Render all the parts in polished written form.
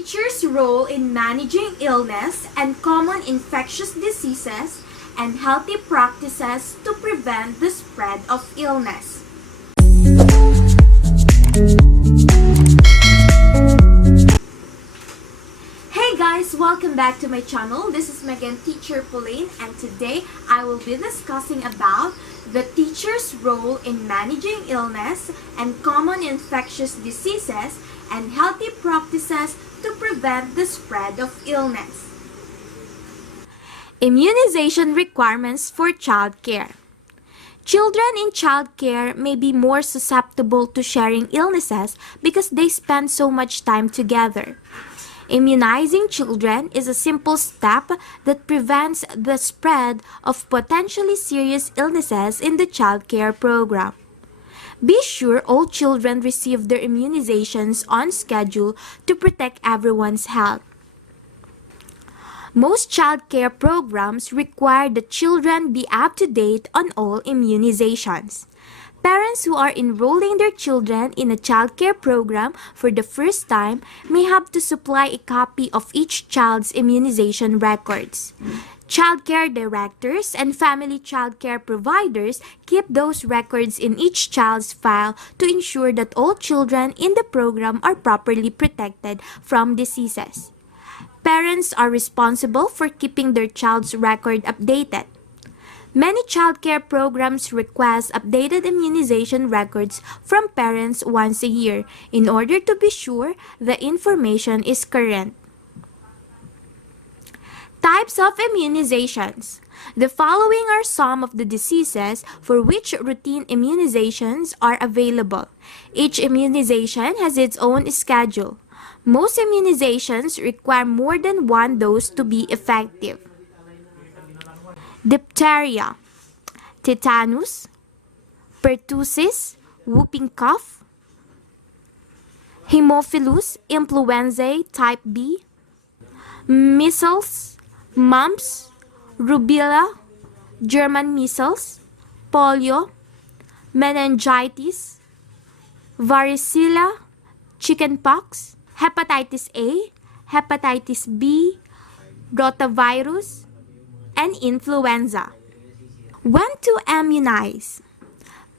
teacher's role in managing illness and common infectious diseases, and healthy practices to prevent the spread of illness. Hey guys, welcome back to my channel. This is Megan Teacher Pauline, and today I will be discussing about the teacher's role in managing illness and common infectious diseases and healthy practices to prevent the spread of illness. Immunization requirements for child care. Children in child care may be more susceptible to sharing illnesses because they spend so much time together. Immunizing children is a simple step that prevents the spread of potentially serious illnesses in the child care program. Be sure all children receive their immunizations on schedule to protect everyone's health. Most child care programs require that children be up to date on all immunizations. Parents who are enrolling their children in a child care program for the first time may have to supply a copy of each child's immunization records. Child care directors and family child care providers keep those records in each child's file to ensure that all children in the program are properly protected from diseases. Parents are responsible for keeping their child's record updated. Many child care programs request updated immunization records from parents once a year in order to be sure the information is current. Types of immunizations. The following are some of the diseases for which routine immunizations are available. Each immunization has its own schedule. Most immunizations require more than one dose to be effective. Diphtheria, Tetanus, Pertussis, whooping cough, Haemophilus influenzae type B, Measles, Mumps, Rubella, German measles, Polio, Meningitis, Varicella, chickenpox, Hepatitis A, Hepatitis B, Rotavirus, and Influenza. When to immunize?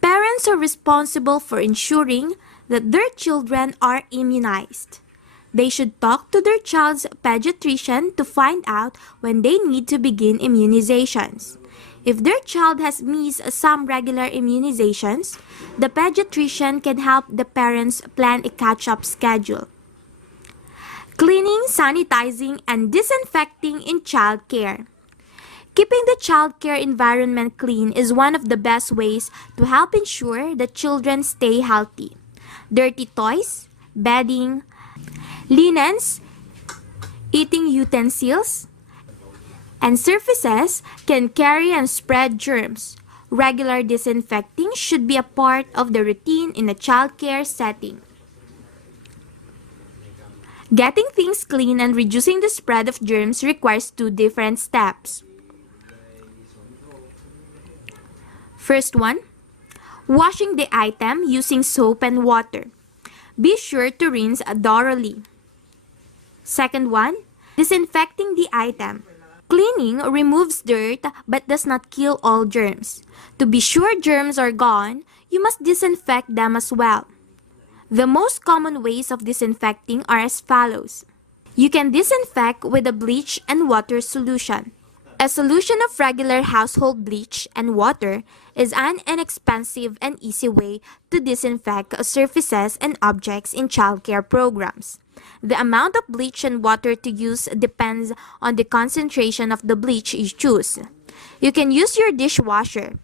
Parents are responsible for ensuring that their children are immunized. They should talk to their child's pediatrician to find out when they need to begin immunizations. If their child has missed some regular immunizations, the pediatrician can help the parents plan a catch-up schedule. Cleaning, sanitizing, and disinfecting in child care. Keeping the child care environment clean is one of the best ways to help ensure that children stay healthy. Dirty toys, bedding, linens, eating utensils, and surfaces can carry and spread germs. Regular disinfecting should be a part of the routine in a child care setting. Getting things clean and reducing the spread of germs requires two different steps. First one, washing the item using soap and water. Be sure to rinse thoroughly. Second one, disinfecting the item. Cleaning removes dirt but does not kill all germs. To be sure germs are gone, you must disinfect them as well. The most common ways of disinfecting are as follows. You can disinfect with a bleach and water solution. A solution of regular household bleach and water is an inexpensive and easy way to disinfect surfaces and objects in child care programs. The amount of bleach and water to use depends on the concentration of the bleach you choose. You can use your dishwasher.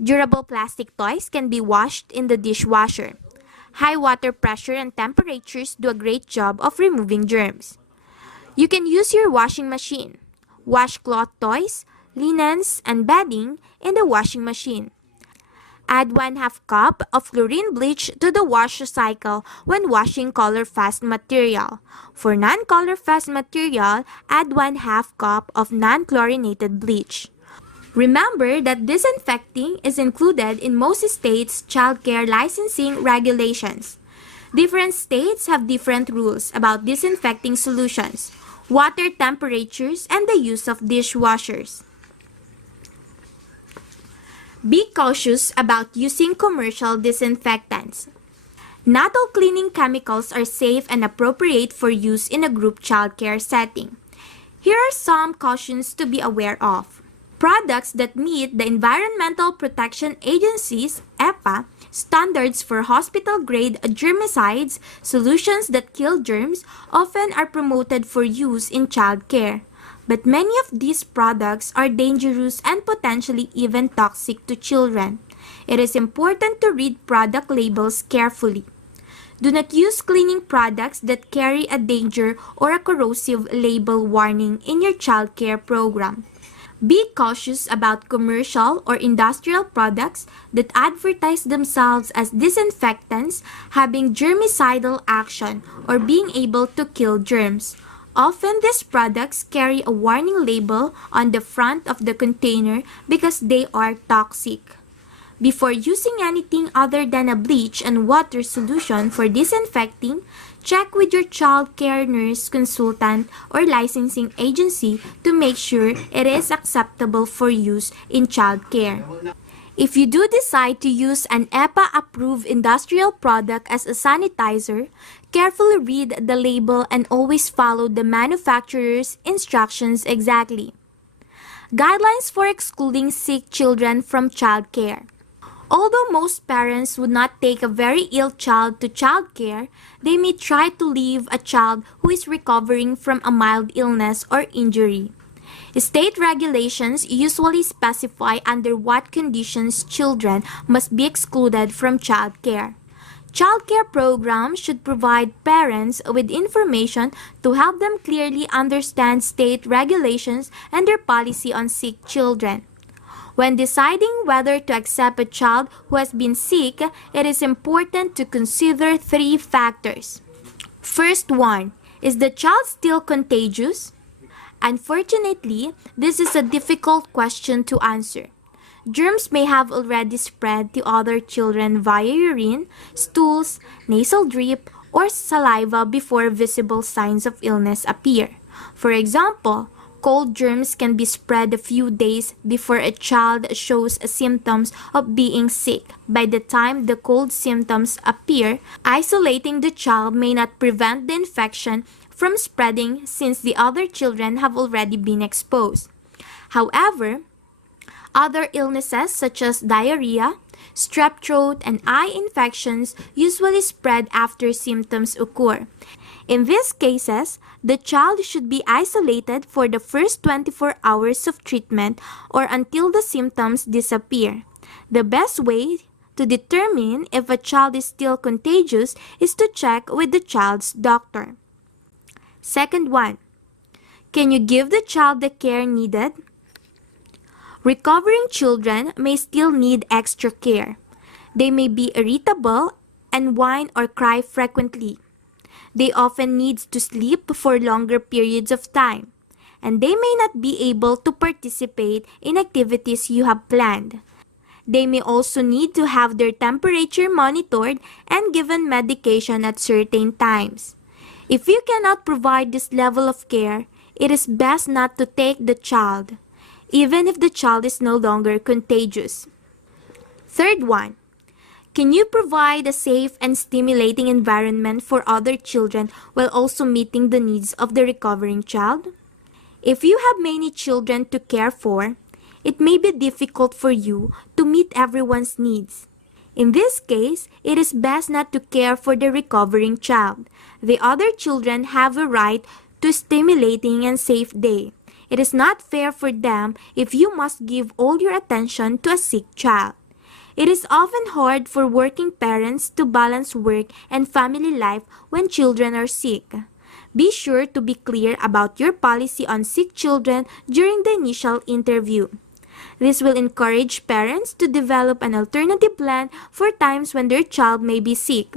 Durable plastic toys can be washed in the dishwasher. High water pressure and temperatures do a great job of removing germs. You can use your washing machine. Washcloth toys, linens, and bedding in the washing machine. Add 1/2 cup of chlorine bleach to the wash cycle when washing color-fast material. For non-color-fast material, add 1/2 cup of non-chlorinated bleach. Remember that disinfecting is included in most states' child care licensing regulations. Different states have different rules about disinfecting solutions, water temperatures, and the use of dishwashers. Be cautious about using commercial disinfectants. Not all cleaning chemicals are safe and appropriate for use in a group childcare setting. Here are some cautions to be aware of. Products that meet the Environmental Protection Agency's (EPA) standards for hospital-grade germicides, solutions that kill germs, often are promoted for use in childcare. But many of these products are dangerous and potentially even toxic to children. It is important to read product labels carefully. Do not use cleaning products that carry a danger or a corrosive label warning in your childcare program. Be cautious about commercial or industrial products that advertise themselves as disinfectants having germicidal action or being able to kill germs. Often these products carry a warning label on the front of the container because they are toxic. Before using anything other than a bleach and water solution for disinfecting, check with your child care nurse consultant or licensing agency to make sure it is acceptable for use in child care. If you do decide to use an EPA-approved industrial product as a sanitizer, carefully read the label and always follow the manufacturer's instructions exactly. Guidelines for excluding sick children from child care. Although most parents would not take a very ill child to child care, they may try to leave a child who is recovering from a mild illness or injury. State regulations usually specify under what conditions children must be excluded from child care. Child care programs should provide parents with information to help them clearly understand state regulations and their policy on sick children. When deciding whether to accept a child who has been sick, it is important to consider three factors. First one, is the child still contagious? Unfortunately, this is a difficult question to answer. Germs may have already spread to other children via urine, stools, nasal drip, or saliva before visible signs of illness appear. For example, cold germs can be spread a few days before a child shows symptoms of being sick. By the time the cold symptoms appear, isolating the child may not prevent the infection from spreading since the other children have already been exposed. However, other illnesses such as diarrhea, strep throat, and eye infections usually spread after symptoms occur. In these cases, the child should be isolated for the first 24 hours of treatment or until the symptoms disappear. The best way to determine if a child is still contagious is to check with the child's doctor. Second one, can you give the child the care needed? Recovering children may still need extra care. They may be irritable and whine or cry frequently. They often need to sleep for longer periods of time, and they may not be able to participate in activities you have planned. They may also need to have their temperature monitored and given medication at certain times. If you cannot provide this level of care, it is best not to take the child, even if the child is no longer contagious. Third one, can you provide a safe and stimulating environment for other children while also meeting the needs of the recovering child? If you have many children to care for, it may be difficult for you to meet everyone's needs. In this case, it is best not to care for the recovering child. The other children have a right to a stimulating and safe day. It is not fair for them if you must give all your attention to a sick child. It is often hard for working parents to balance work and family life when children are sick. Be sure to be clear about your policy on sick children during the initial interview. This will encourage parents to develop an alternative plan for times when their child may be sick.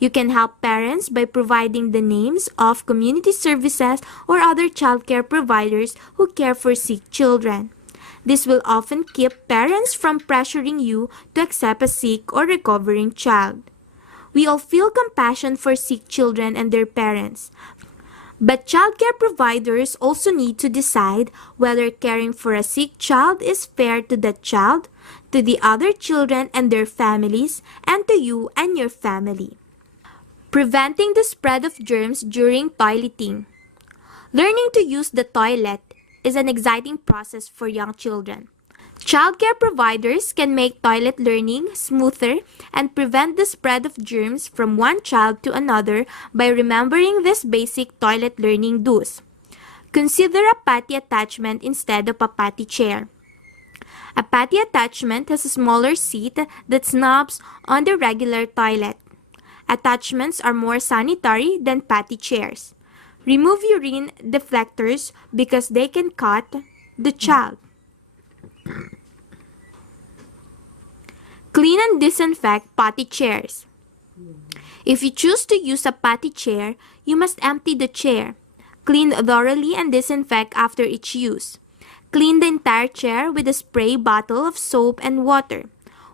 You can help parents by providing the names of community services or other childcare providers who care for sick children. This will often keep parents from pressuring you to accept a sick or recovering child. We all feel compassion for sick children and their parents. But childcare providers also need to decide whether caring for a sick child is fair to that child, to the other children and their families, and to you and your family. Preventing the spread of germs during toileting. Learning to use the toilet is an exciting process for young children. Childcare providers can make toilet learning smoother and prevent the spread of germs from one child to another by remembering these basic toilet learning do's. Consider a potty attachment instead of a potty chair. A potty attachment has a smaller seat that snubs on the regular toilet. Attachments are more sanitary than potty chairs. Remove urine deflectors because they can cut the child. Clean and disinfect potty chairs. If you choose to use a potty chair, you must empty the chair. Clean thoroughly and disinfect after each use. Clean the entire chair with a spray bottle of soap and water.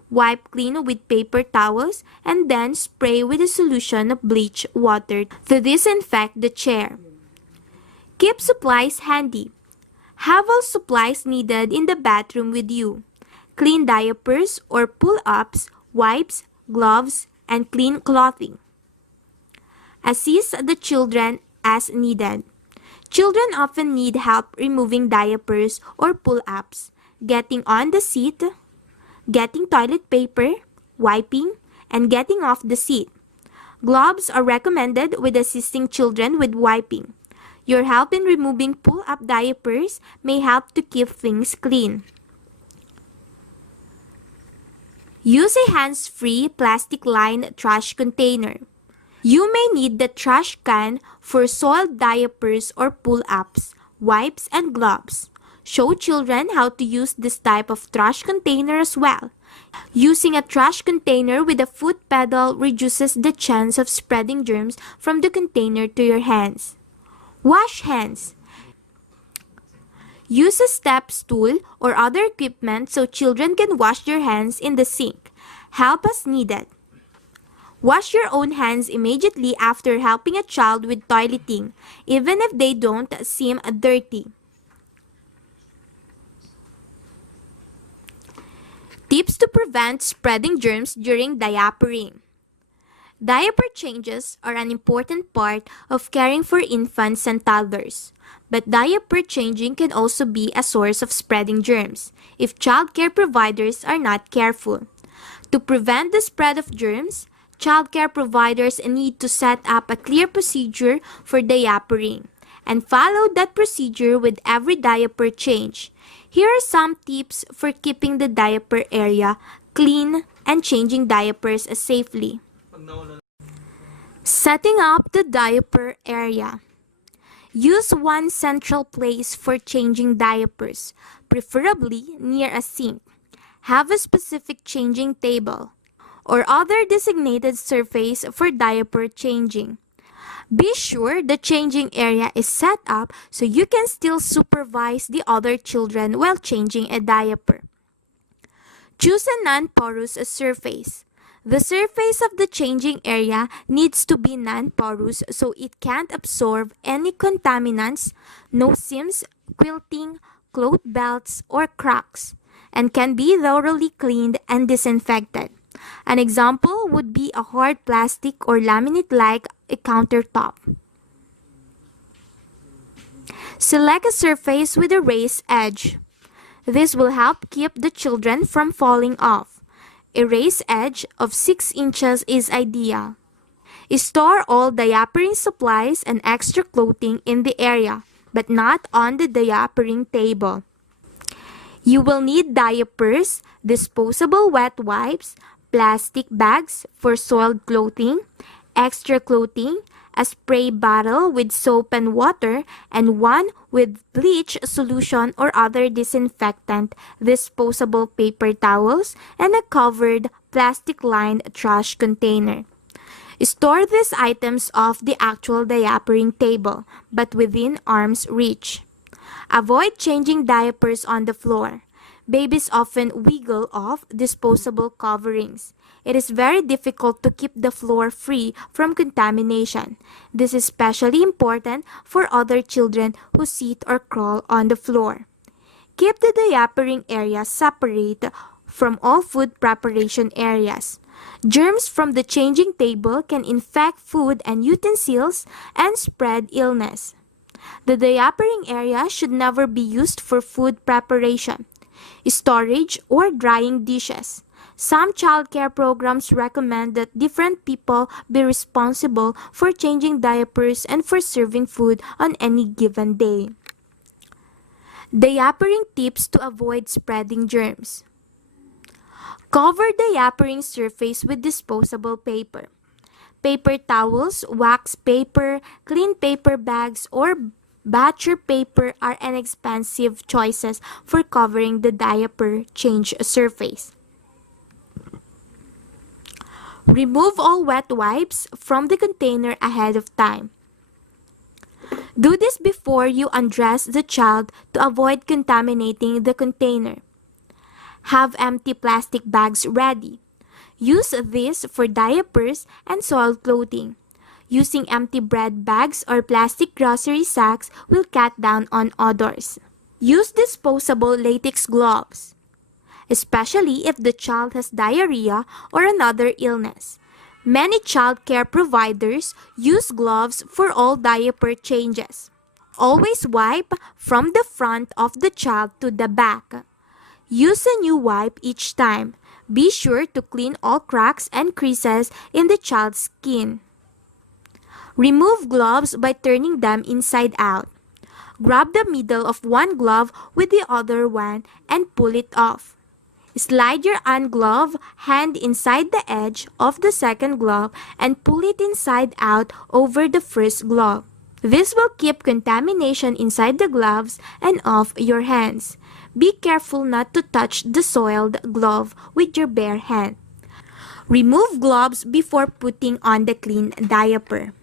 Wipe clean with paper towels and then spray with a solution of bleach water to disinfect the chair. Keep supplies handy. Have all supplies needed in the bathroom with you. Clean diapers or pull-ups, wipes, gloves, and clean clothing. Assist the children as needed. Children often need help removing diapers or pull-ups, getting on the seat, getting toilet paper, wiping, and getting off the seat. Gloves are recommended with assisting children with wiping. Your help in removing pull-up diapers may help to keep things clean. Use a hands-free plastic-lined trash container. You may need the trash can for soiled diapers or pull-ups, wipes, and gloves. Show children how to use this type of trash container as well. Using a trash container with a foot pedal reduces the chance of spreading germs from the container to your hands. Wash hands. Use a step stool or other equipment so children can wash their hands in the sink. Help as needed. Wash your own hands immediately after helping a child with toileting, even if they don't seem dirty. Tips to prevent spreading germs during diapering. Diaper changes are an important part of caring for infants and toddlers, but diaper changing can also be a source of spreading germs if childcare providers are not careful. To prevent the spread of germs, childcare providers need to set up a clear procedure for diapering and follow that procedure with every diaper change. Here are some tips for keeping the diaper area clean and changing diapers safely. Setting up the diaper area. Use one central place for changing diapers, preferably near a sink. Have a specific changing table or other designated surface for diaper changing. Be sure the changing area is set up so you can still supervise the other children while changing a diaper. Choose a non-porous surface. The surface of the changing area needs to be non-porous so it can't absorb any contaminants, no seams, quilting, cloth belts, or cracks, and can be thoroughly cleaned and disinfected. An example would be a hard plastic or laminate-like a countertop. Select a surface with a raised edge. This will help keep the children from falling off. A raised edge of 6 inches is ideal. Store all diapering supplies and extra clothing in the area, but not on the diapering table. You will need diapers, disposable wet wipes, plastic bags for soiled clothing, extra clothing, a spray bottle with soap and water, and one with bleach solution or other disinfectant, disposable paper towels, and a covered plastic-lined trash container. Store these items off the actual diapering table, but within arm's reach. Avoid changing diapers on the floor. Babies often wiggle off disposable coverings. It is very difficult to keep the floor free from contamination. This is especially important for other children who sit or crawl on the floor. Keep the diapering area separate from all food preparation areas. Germs from the changing table can infect food and utensils and spread illness. The diapering area should never be used for food preparation, storage, or drying dishes. Some childcare programs recommend that different people be responsible for changing diapers and for serving food on any given day. Diapering tips to avoid spreading germs. Cover diapering surface with disposable paper. Paper towels, wax paper, clean paper bags, or butcher paper are inexpensive choices for covering the diaper change surface. Remove all wet wipes from the container ahead of time. Do this before you undress the child to avoid contaminating the container. Have empty plastic bags ready. Use this for diapers and soiled clothing. Using empty bread bags or plastic grocery sacks will cut down on odors. Use disposable latex gloves, especially if the child has diarrhea or another illness. Many child care providers use gloves for all diaper changes. Always wipe from the front of the child to the back. Use a new wipe each time. Be sure to clean all cracks and creases in the child's skin. Remove gloves by turning them inside out. Grab the middle of one glove with the other one and pull it off. Slide your ungloved hand inside the edge of the second glove and pull it inside out over the first glove. This will keep contamination inside the gloves and off your hands. Be careful not to touch the soiled glove with your bare hand. Remove gloves before putting on the clean diaper.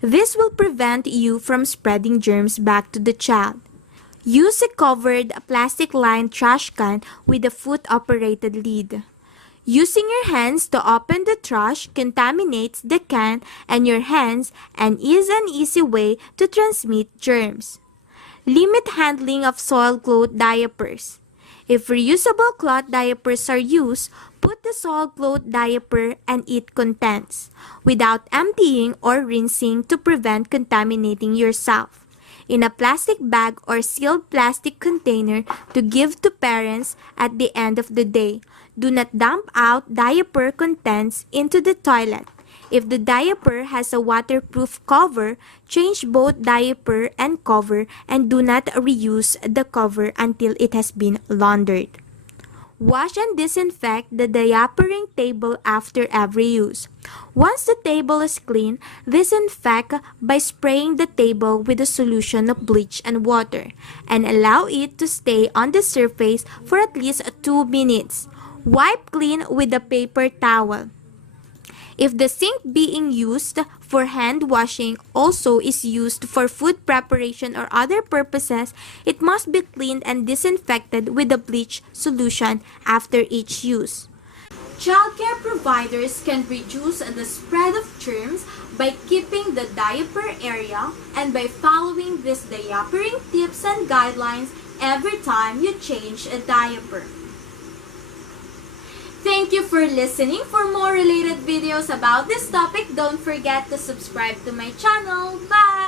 This will prevent you from spreading germs back to the child. Use a covered plastic-lined trash can with a foot-operated lid. Using your hands to open the trash contaminates the can and your hands and is an easy way to transmit germs. Limit handling of soiled cloth diapers. If reusable cloth diapers are used, put the soiled cloth diaper and its contents without emptying or rinsing to prevent contaminating yourself in a plastic bag or sealed plastic container to give to parents at the end of the day. Do not dump out diaper contents into the toilet. If the diaper has a waterproof cover, change both diaper and cover and do not reuse the cover until it has been laundered. Wash and disinfect the diapering table after every use. Once the table is clean, disinfect by spraying the table with a solution of bleach and water and allow it to stay on the surface for at least 2 minutes. Wipe clean with a paper towel. If the sink being used for hand washing also is used for food preparation or other purposes, it must be cleaned and disinfected with a bleach solution after each use. Childcare providers can reduce the spread of germs by keeping the diaper area and by following these diapering tips and guidelines every time you change a diaper. Thank you for listening. For more related videos about this topic, don't forget to subscribe to my channel. Bye!